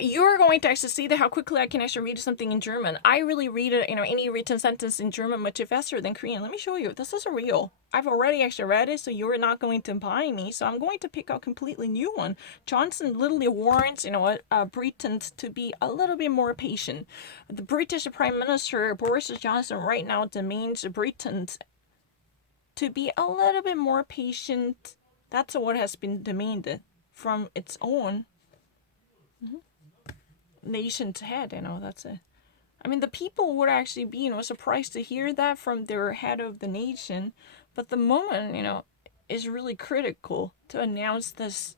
You're going to actually see that how quickly I can actually read something in German. I really read it, any written sentence in German much faster than Korean. Let me show you. This is real. I've already actually read it, so you're not going to buy me. So I'm going to pick a completely new one. Johnson literally warns, Britons to be a little bit more patient. The British Prime Minister Boris Johnson right now demands Britons to be a little bit more patient. That's what has been demanded from its own nation's head. That's it. I mean, the people would actually be, surprised to hear that from their head of the nation. But the moment, is really critical to announce this.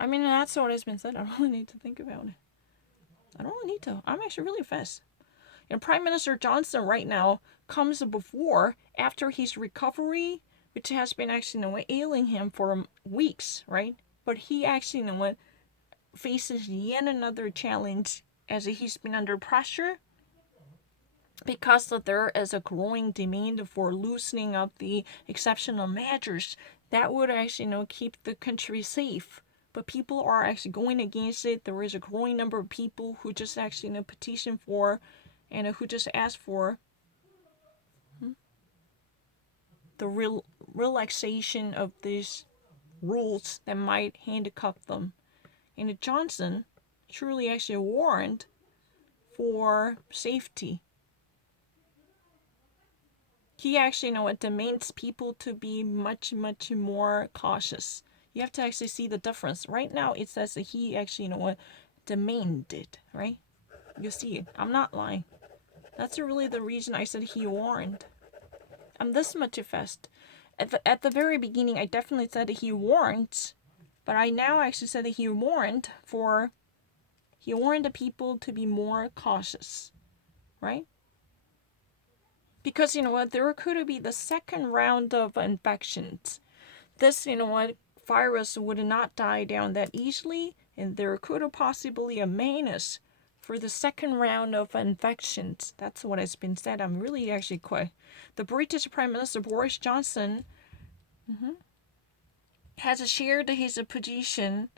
I mean, that's what has been said. I don't really need to think about it. I don't really need to. I'm actually really fast. Prime Minister Johnson right now comes before, after his recovery, which has been actually, ailing him for weeks, right? But he actually, faces yet another challenge as he's been under pressure because there is a growing demand for loosening up the exceptional measures that would actually keep the country safe. But people are actually going against it. There is a growing number of people who just actually petition for and who just ask for the real relaxation of these rules that might handcuff them. And Johnson truly actually warned for safety. He actually, demands people to be much, much more cautious. You have to actually see the difference. Right now, it says that he actually, demanded, right? You see it. I'm not lying. That's really the reason I said he warned. I'm this much fast. At the very beginning, I definitely said that he warned, but I now actually said that he warned the people to be more cautious, right? Because there could be the second round of infections. This, virus would not die down that easily, and there could possibly a menace for the second round of infections. That's what has been said. I'm really actually quite. The British Prime Minister Boris Johnson has shared his position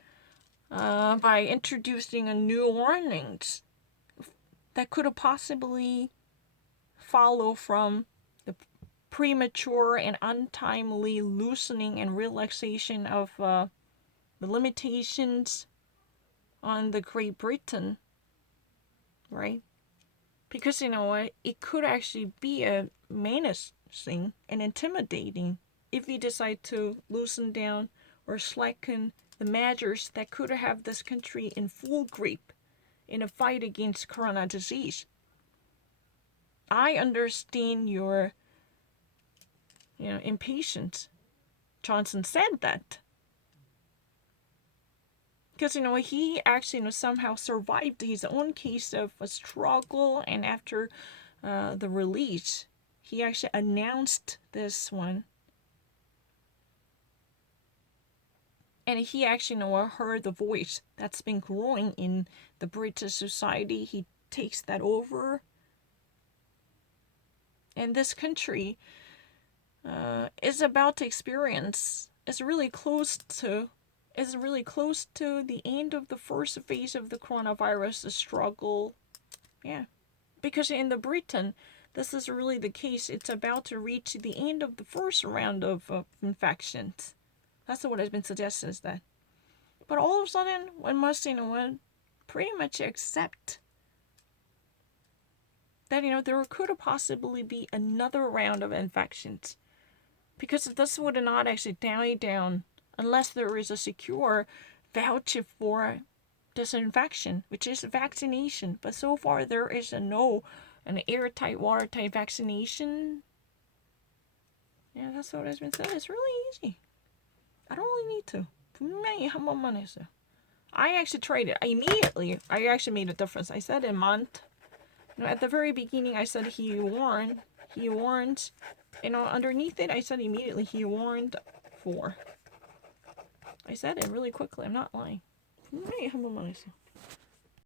by introducing a new warnings that could possibly follow from the premature and untimely loosening and relaxation of the limitations on the Great Britain, right? Because what, it could actually be a menacing and intimidating if we decide to loosen down or slacken the measures that could have this country in full grip in a fight against corona disease. I understand your impatience. Johnson said that. Because he actually somehow survived his own case of a struggle, and after the release, he actually announced this one, and he actually heard the voice that's been growing in the British society. He takes that over, and this country is about to experience is really close to the end of the first phase of the coronavirus struggle. Yeah. Because in the Britain, this is really the case. It's about to reach the end of the first round of infections. That's what has been suggested is that. But all of a sudden, one must, pretty much accept that, there could possibly be another round of infections. Because this would not actually die down unless there is a secure voucher for disinfection, which is vaccination. But so far, there is an airtight, watertight vaccination. Yeah, that's what has been said. It's really easy. I don't really need to. I actually tried it immediately. I actually made a difference. I said in month. At the very beginning, I said he warned. Underneath it, I said immediately he warned for. I said it really quickly. I'm not lying.